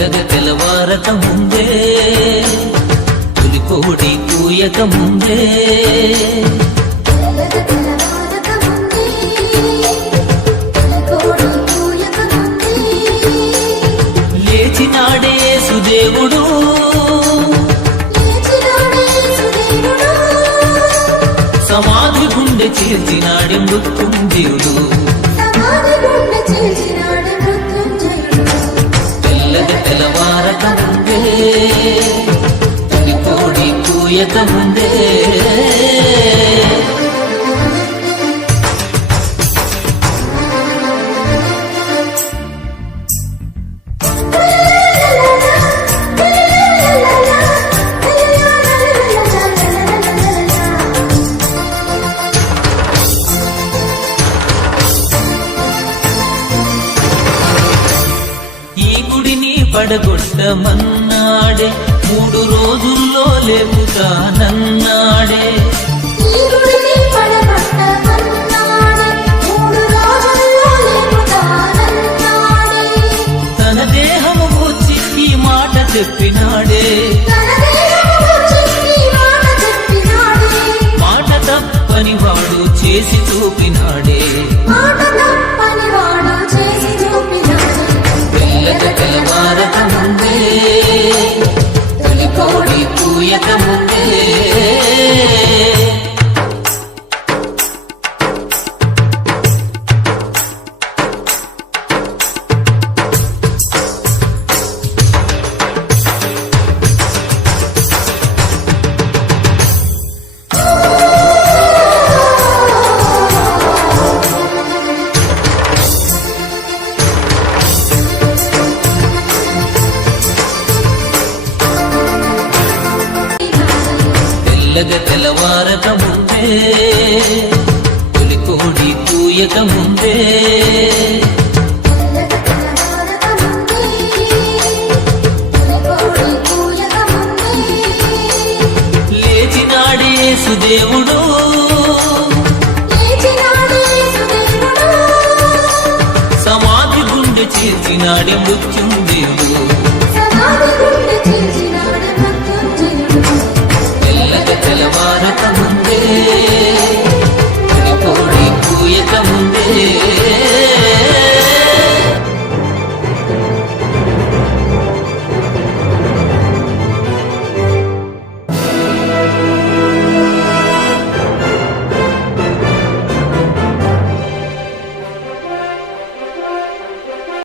తెల్లగా తెల్లవారక ముందే తొలికోడి కూయక ముందే లేచినాడే సుదేవుడు సమాధి గుండె చేర్చినాడే మృత్యుంజయుడు తెల్లగా తెల్లవారక ముందే తొలికోడి కూయక ముందే పడగొట్టమన్నాడే 3 రోజుల్లో లేపుతానన్నాడే తన దేహము వచ్చి ఈ మాట చెప్పినాడే మాట తప్పని వాడు చేసి చూపినాడే తెల్లగా తెల్లవారక ముందే తొలికోడి కూయక ముందే తెల్లగా తెల్లవారక ముందే తొలికోడి కూయక ముందే లేచినాడే సుదేవుడు సమాధి గుండె చేర్చినాడే మృత్యుంజయుడు